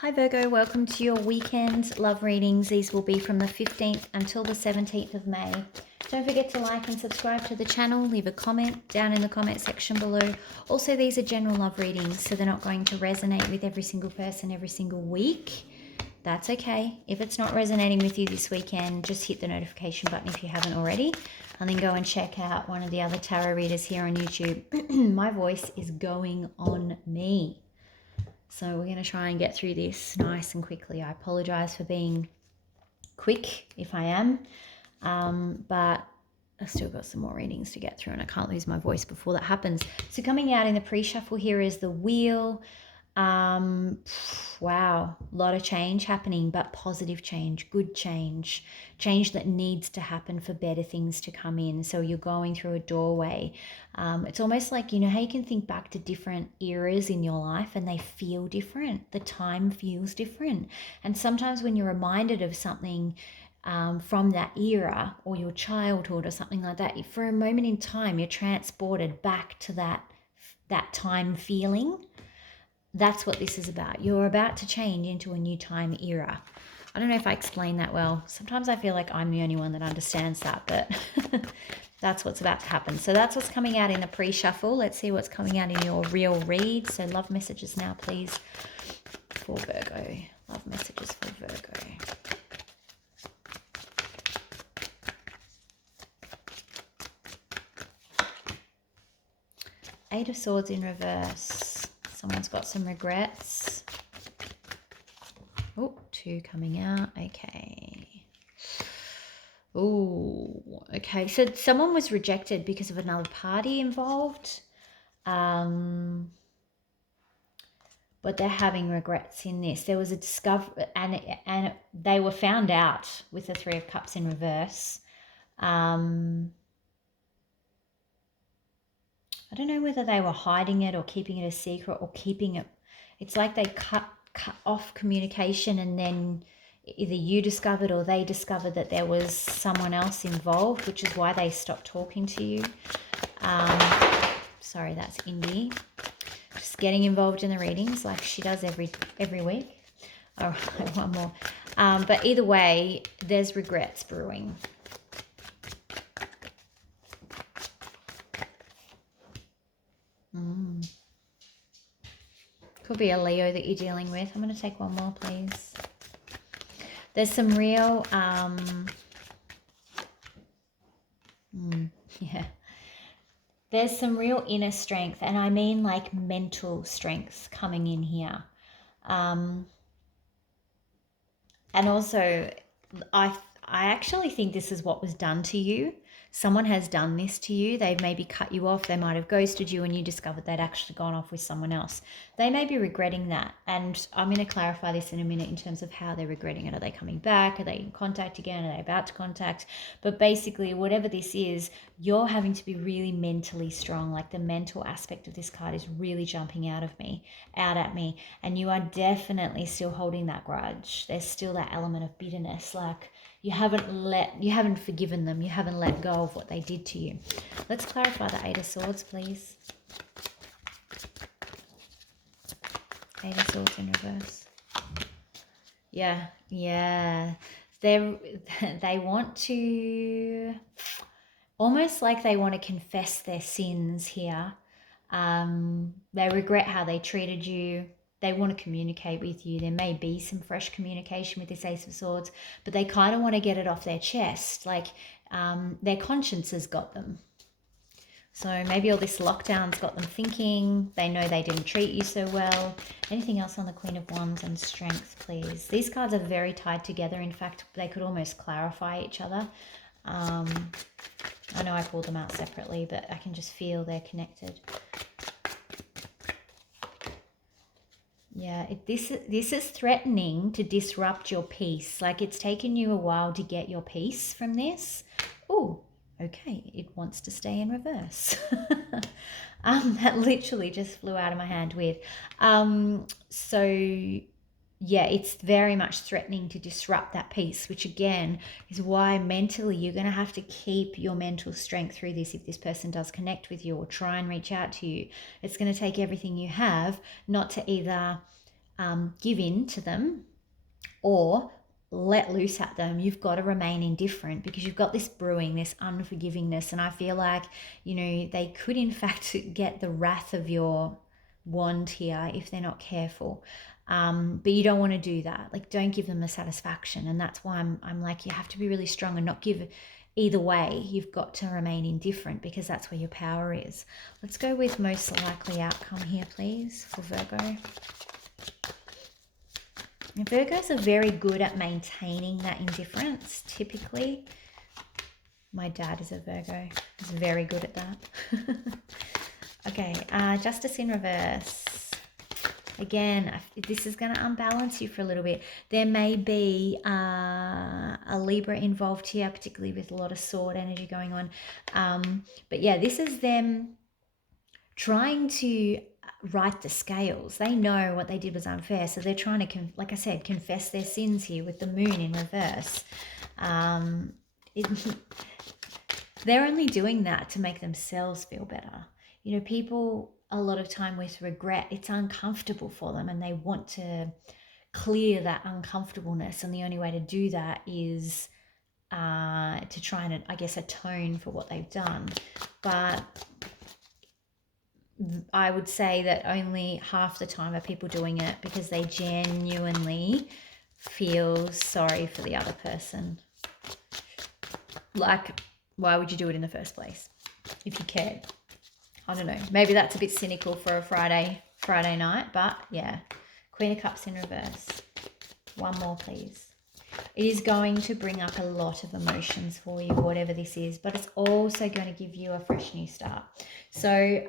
Hi Virgo, welcome to your weekend love readings. These will be from the 15th until the 17th of May. Don't forget to like and subscribe to the channel. Leave a comment down in the comment section below. Also, these are general love readings, so they're not going to resonate with every single person every single week. That's okay. If it's not resonating with you this weekend, just hit the notification button if you haven't already. And then go and check out one of the other tarot readers here on YouTube. My voice is going on me. So we're going to try and get through this nice and quickly. I apologize for being quick if I am, but I've still got some more readings to get through and I can't lose my voice before that happens. So coming out in the pre-shuffle here is the Wheel. Wow, a lot of change happening, but positive change, good change that needs to happen for better things to come in. So you're going through a doorway. It's almost like, you know how you can think back to different eras in your life and they feel different. The time feels different. And sometimes when you're reminded of something from that era or your childhood or something like that, for a moment in time, you're transported back to that time feeling. That's what this is about. You're about to change into a new time era. I don't know if I explained that well. Sometimes I feel like I'm the only one that understands that, but that's what's about to happen. So that's what's coming out in the pre-shuffle. Let's see what's coming out in your real read. So love messages now, please, for Virgo. Love messages for Virgo. Eight of Swords in reverse. Someone's got some regrets. Oh, two coming out. Okay. Oh, okay. So someone was rejected because of another party involved. But they're having regrets in this. There was a discovery, and they were found out with the Three of Cups in reverse. I don't know whether they were hiding it or keeping it a secret or keeping it. It's like they cut off communication, and then either you discovered or they discovered that there was someone else involved, which is why they stopped talking to you. Sorry, that's Indy. Just getting involved in the readings like she does every week. All right, one more. But either way, there's regrets brewing. Could be a Leo that you're dealing with. I'm going to take one more, please. There's some real, there's some real inner strength, and I mean like mental strength coming in here. And also, I actually think this is what was done to you. Someone has done this to you. They've maybe cut you off. They might have ghosted you and you discovered they'd actually gone off with someone else. They may be regretting that. And I'm going to clarify this in a minute in terms of how they're regretting it. Are they coming back? Are they in contact again? Are they about to contact? But basically, whatever this is, you're having to be really mentally strong. Like the mental aspect of this card is really jumping out at me. And you are definitely still holding that grudge. There's still that element of bitterness. Like, you haven't forgiven them. You haven't let go of what they did to you. Let's clarify the Eight of Swords, please. Eight of Swords in reverse. Yeah. They want to, almost like they want to confess their sins here. They regret how they treated you. They want to communicate with you. There may be some fresh communication with this Ace of Swords, but they kind of want to get it off their chest. Like their conscience has got them. So maybe all this lockdown's got them thinking. They know they didn't treat you so well. Anything else on the Queen of Wands and Strength, please? These cards are very tied together. In fact, they could almost clarify each other. I know I pulled them out separately, but I can just feel they're connected. Yeah, this is threatening to disrupt your peace. Like it's taken you a while to get your peace from this. Oh, okay, it wants to stay in reverse. That literally just flew out of my hand weird. So yeah, it's very much threatening to disrupt that peace, which again is why mentally you're going to have to keep your mental strength through this. If this person does connect with you or try and reach out to you, it's going to take everything you have not to either give in to them or let loose at them. You've got to remain indifferent because you've got this brewing, this unforgivingness. And I feel like, they could in fact get the wrath of your wand here if they're not careful. But you don't want to do that. Like, don't give them the satisfaction. And that's why I'm like, you have to be really strong and not give either way. You've got to remain indifferent because that's where your power is. Let's go with most likely outcome here, please, for Virgo. And Virgos are very good at maintaining that indifference, typically. My dad is a Virgo. He's very good at that. Okay, Justice in reverse. Again, this is going to unbalance you for a little bit. There may be a Libra involved here, particularly with a lot of sword energy going on. But yeah, this is them trying to right the scales. They know what they did was unfair, so they're trying to, like I said, confess their sins here with the moon in reverse. They're only doing that to make themselves feel better. People a lot of time with regret, it's uncomfortable for them and they want to clear that uncomfortableness, and the only way to do that is to try and, I guess, atone for what they've done. But I would say that only half the time are people doing it because they genuinely feel sorry for the other person. Like, why would you do it in the first place if you cared? I don't know. Maybe that's a bit cynical for a Friday night, but yeah. Queen of Cups in reverse. One more, please. It is going to bring up a lot of emotions for you, whatever this is, but it's also going to give you a fresh new start. So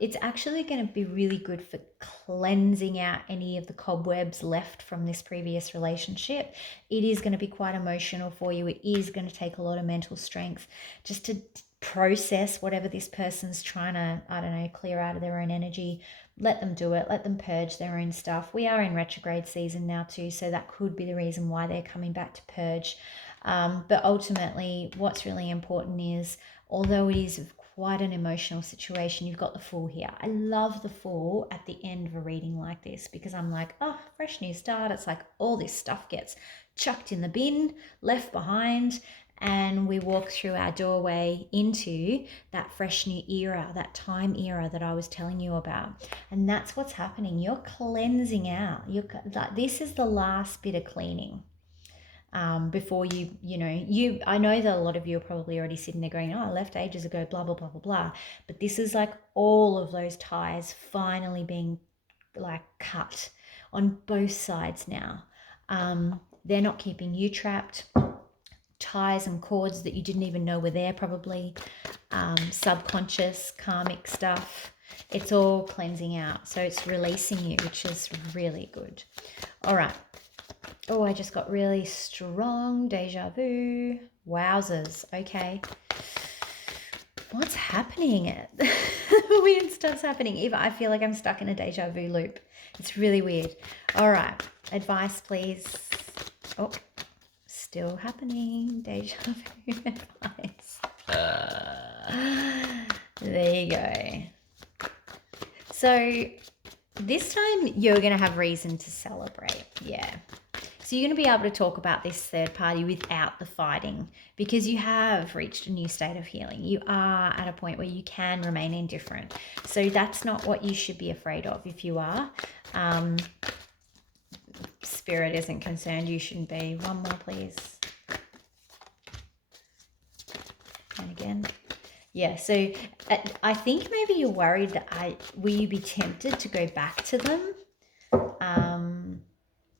it's actually going to be really good for cleansing out any of the cobwebs left from this previous relationship. It is going to be quite emotional for you. It is going to take a lot of mental strength just to process whatever this person's trying to, I don't know, clear out of their own energy. Let them do it. Let them purge their own stuff. We are in retrograde season now too, so that could be the reason why they're coming back to purge. But ultimately, what's really important is, although it is quite an emotional situation, you've got the Fool here. I love the Fool at the end of a reading like this because I'm like, oh, fresh new start. It's like all this stuff gets chucked in the bin, left behind, and we walk through our doorway into that fresh new era, that time era that I was telling you about. And that's what's happening. You're cleansing out. This is the last bit of cleaning. Before I know that a lot of you are probably already sitting there going, oh, I left ages ago, blah, blah, blah, blah, blah. But this is like all of those ties finally being like cut on both sides now. They're not keeping you trapped. Ties and cords that you didn't even know were there, probably subconscious karmic stuff. It's all cleansing out, so it's releasing you, which is really good. All right. Oh, I just got really strong deja vu. Wowzers. Okay, what's happening? Weird stuff's happening. Eva, I feel like I'm stuck in a deja vu loop. It's really weird. All right, advice please. Oh, still happening. Deja vu advice. There you go. So this time you're going to have reason to celebrate. Yeah. So you're going to be able to talk about this third party without the fighting because you have reached a new state of healing. You are at a point where you can remain indifferent. So that's not what you should be afraid of. If you are, Spirit isn't concerned, you shouldn't be. One more, please. And again. Yeah, so I think maybe you're worried that will you be tempted to go back to them?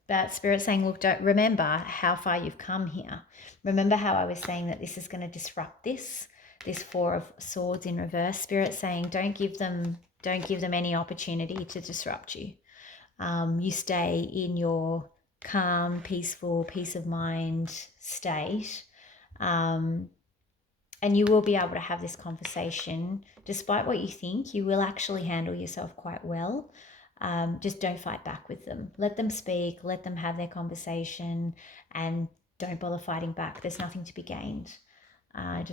But Spirit's saying, look, don't remember how far you've come here. Remember how I was saying that this is going to disrupt this Four of Swords in reverse. Spirit's saying, don't give them any opportunity to disrupt you. You stay in your calm, peaceful, peace of mind state. And you will be able to have this conversation. Despite what you think, you will actually handle yourself quite well. Just don't fight back with them. Let them speak, let them have their conversation, and don't bother fighting back. There's nothing to be gained. Let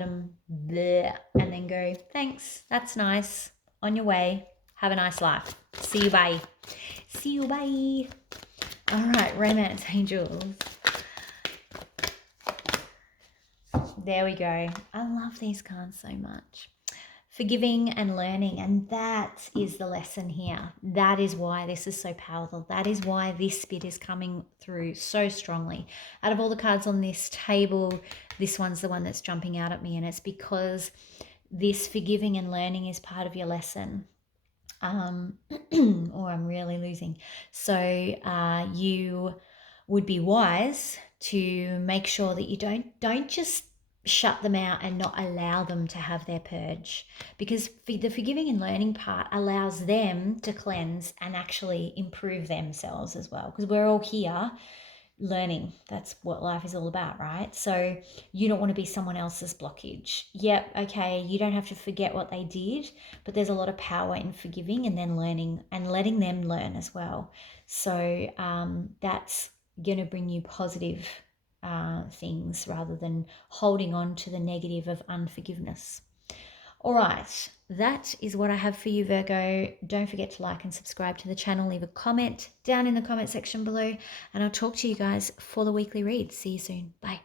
them bleh, and then go, thanks, that's nice, on your way, Have a nice life. See you, bye. See you, bye. All right, romance angels. There we go. I love these cards so much. Forgiving and learning, and that is the lesson here. That is why this is so powerful. That is why this bit is coming through so strongly. Out of all the cards on this table, this one's the one that's jumping out at me, and it's because this forgiving and learning is part of your lesson. Or I'm really losing. So you would be wise to make sure that you don't just shut them out and not allow them to have their purge, because the forgiving and learning part allows them to cleanse and actually improve themselves as well, because we're all here learning. That's what life is all about, right? So you don't want to be someone else's blockage. Yep, okay, you don't have to forget what they did, but there's a lot of power in forgiving and then learning and letting them learn as well. So that's going to bring you positive things rather than holding on to the negative of unforgiveness. All right, that is what I have for you, Virgo. Don't forget to like and subscribe to the channel. Leave a comment down in the comment section below, and I'll talk to you guys for the weekly read. See you soon. Bye.